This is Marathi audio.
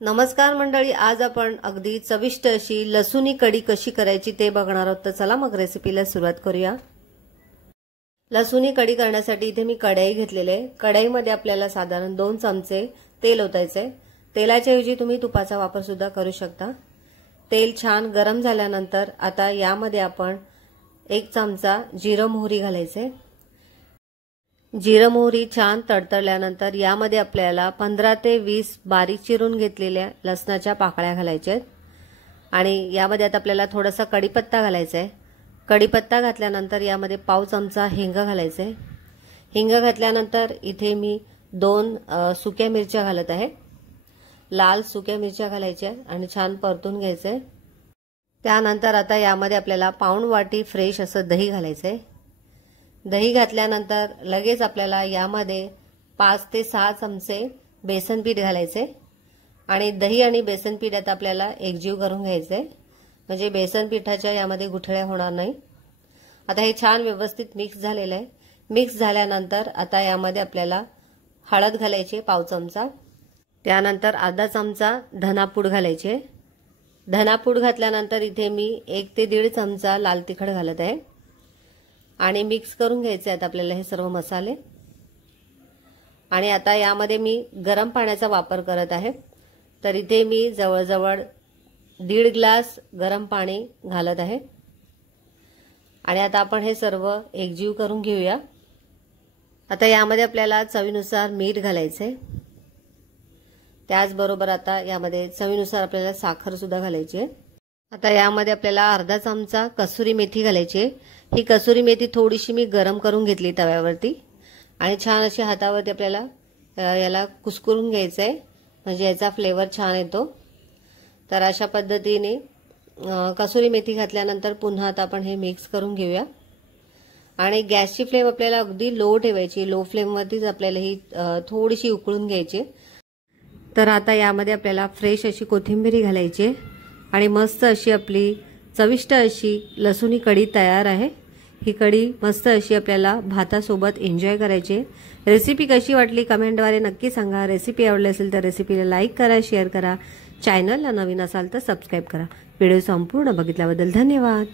नमस्कार मंडळी, आज आपण अगदी चविष्ट अशी लसूणी कढी कशी करायची ते बघणार आहोत। तर चला मग रेसिपीला सुरुवात करूया। लसूणी कढी करण्यासाठी इथे मी कढई घेतलेली आहे। कढईमध्ये आपल्याला साधारण 2 चमचे तेल ओतायचे। तेलाच्या ऐवजी तुम्ही तुपाचा वापर सुद्धा करू शकता। तेल छान गरम झाल्यानंतर आता यामध्ये आपण 1 चमचा जिरं मोहरी घालायचे। जिरं मोहरी छान तडतडल्यानंतर यामध्ये आपल्याला 15 ते 20 बारीक चिरून घेतलेल्या लसणाच्या पाकळ्या घालायच्या आहेत आणि यामध्ये आता आपल्याला थोडासा कढीपत्ता घालायचा आहे। कढीपत्ता घातल्यानंतर यामध्ये पाव चमचा हिंग घालायचे। हिंग घातल्यानंतर इथे मी 2 सुक्या मिरच्या घालत आहे। लाल सुक्या मिरच्या घालायच्या आणि छान परतून घ्यायचे। त्यानंतर आता यामध्ये आपल्याला पाऊण वाटी फ्रेश असं दही घालायचं आहे। दही घातल्यानंतर लगेच आपल्याला यामध्ये 5 ते 6 चमचे बेसन पीठ घालायचे आणि दही आणि बेसन पीठ आता आपल्याला एकजीव करून घ्यायचे, म्हणजे बेसन पिठाच्या यामध्ये गुठळ्या होणार नाही। आता हे छान व्यवस्थित मिक्स झालेलं आहे। मिक्स झाल्यानंतर आता यामध्ये आपल्याला हळद घालायची पाव चमचा, त्यानंतर अर्धा चमचा धनापूड घालायचे। धनापूड घातल्यानंतर इथे मी 1 ते 1.5 चमचा लाल तिखट घालत आहे आणि मिक्स करून घ्यायचे आहेत आपल्याला हे सर्व मसाले। आणि आता यामध्ये मी गरम पाण्याचा वापर करत आहे, तर इथे मी जवळजवळ 1.5 ग्लास गरम पाणी घालत आहे आणि आता आपण हे सर्व एकजीव करून घेऊया। आता यामध्ये आपल्याला चवीनुसार मीठ घालायचे, त्याचबरोबर आता यामध्ये चवीनुसार आपल्याला साखर सुद्धा घालायची आहे। आता यामध्ये आपल्याला अर्धा चमचा कसुरी मेथी घालायची। ही कसुरी मेथी थोडीशी मी गरम करून घेतली तव्यावरती आणि छान अशी हातावरती आपल्याला याला कुस्करून घ्यायचं आहे, म्हणजे याचा फ्लेवर छान येतो। तर अशा पद्धतीने कसुरी मेथी घातल्यानंतर पुन्हा आता आपण हे मिक्स करून घेऊया आणि गॅसची फ्लेम आपल्याला अगदी लो ठेवायची। लो फ्लेमवरतीच आपल्याला ही थोडीशी उकळून घ्यायची। तर आता यामध्ये आपल्याला फ्रेश अशी कोथिंबीर घालायची आणि मस्त अशी आपली चविष्ट अशी लसूणी कढी तयार आहे। ही कढी मस्त अशी आपल्याला भातासोबत एन्जॉय करायची। रेसिपी कशी वाटली कमेंटद्वारे नक्की सांगा। रेसिपी आवडली असेल तर रेसिपीला लाईक करा, शेअर करा, चॅनलला नवीन असाल तर सबस्क्राईब करा। व्हिडिओ संपूर्ण बघितल्याबद्दल धन्यवाद।